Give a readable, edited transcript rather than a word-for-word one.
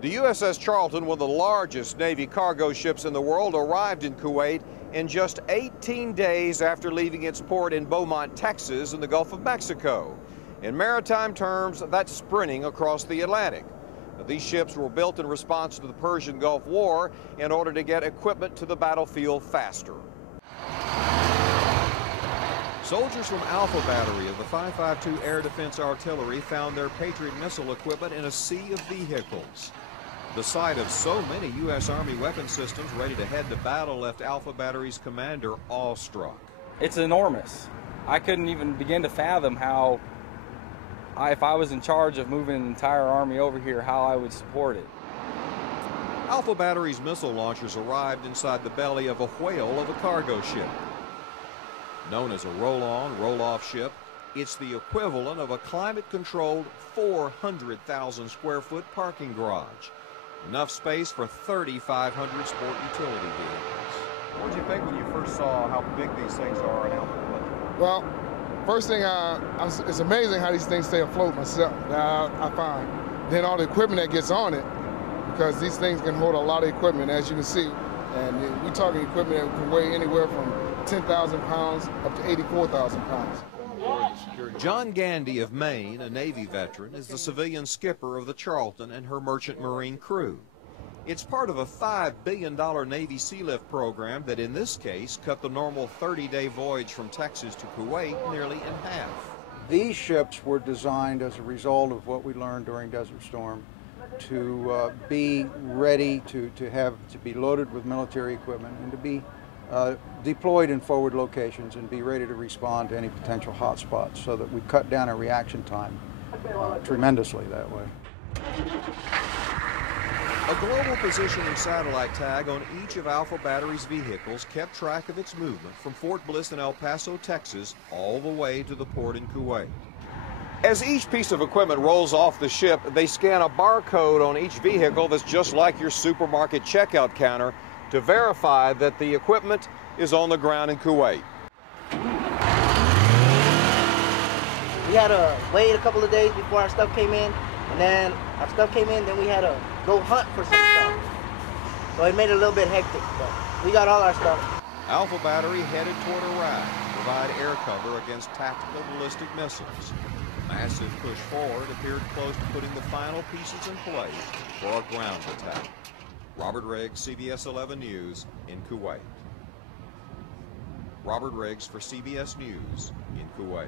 The USS Charlton, one of the largest Navy cargo ships in the world, arrived in Kuwait in just 18 days after leaving its port in Beaumont, Texas, in the Gulf of Mexico. In maritime terms, that's sprinting across the Atlantic. Now, these ships were built in response to the Persian Gulf War in order to get equipment to the battlefield faster. Soldiers from Alpha Battery of the 552 Air Defense Artillery found their Patriot missile equipment in a sea of vehicles. The sight of so many U.S. Army weapon systems ready to head to battle left Alpha Battery's commander awestruck. It's enormous. I couldn't even begin to fathom how, if I was in charge of moving an entire army over here, how I would support it. Alpha Battery's missile launchers arrived inside the belly of a whale of a cargo ship. Known as a roll-on, roll-off ship, it's the equivalent of a climate-controlled 400,000 square foot parking garage. Enough space for 3,500 sport utility vehicles. What did you think when you first saw how big these things are in altitude? Well, first thing, it's amazing how these things stay afloat myself, I find. Then all the equipment that gets on it, because these things can hold a lot of equipment, as you can see. And we're talking equipment that can weigh anywhere from 10,000 pounds up to 84,000 pounds. John Gandy of Maine, a Navy veteran, is the civilian skipper of the Charlton and her merchant marine crew. It's part of a $5 billion Navy Sea Lift program that in this case cut the normal 30-day voyage from Texas to Kuwait nearly in half. These ships were designed as a result of what we learned during Desert Storm to be ready to be loaded with military equipment and to be deployed in forward locations and be ready to respond to any potential hot spots, so that we cut down our reaction time tremendously that way. A global positioning satellite tag on each of Alpha Battery's vehicles kept track of its movement from Fort Bliss in El Paso, Texas, all the way to the port in Kuwait. As each piece of equipment rolls off the ship, they scan a barcode on each vehicle that's just like your supermarket checkout counter to verify that the equipment is on the ground in Kuwait. We had to wait a couple of days before our stuff came in, and then our stuff came in, then we had to go hunt for some stuff. So it made it a little bit hectic, but we got all our stuff. Alpha Battery headed toward Iraq to provide air cover against tactical ballistic missiles. The massive push forward appeared close to putting the final pieces in place for a ground attack. Robert Riggs, CBS 11 News in Kuwait. Robert Riggs for CBS News in Kuwait.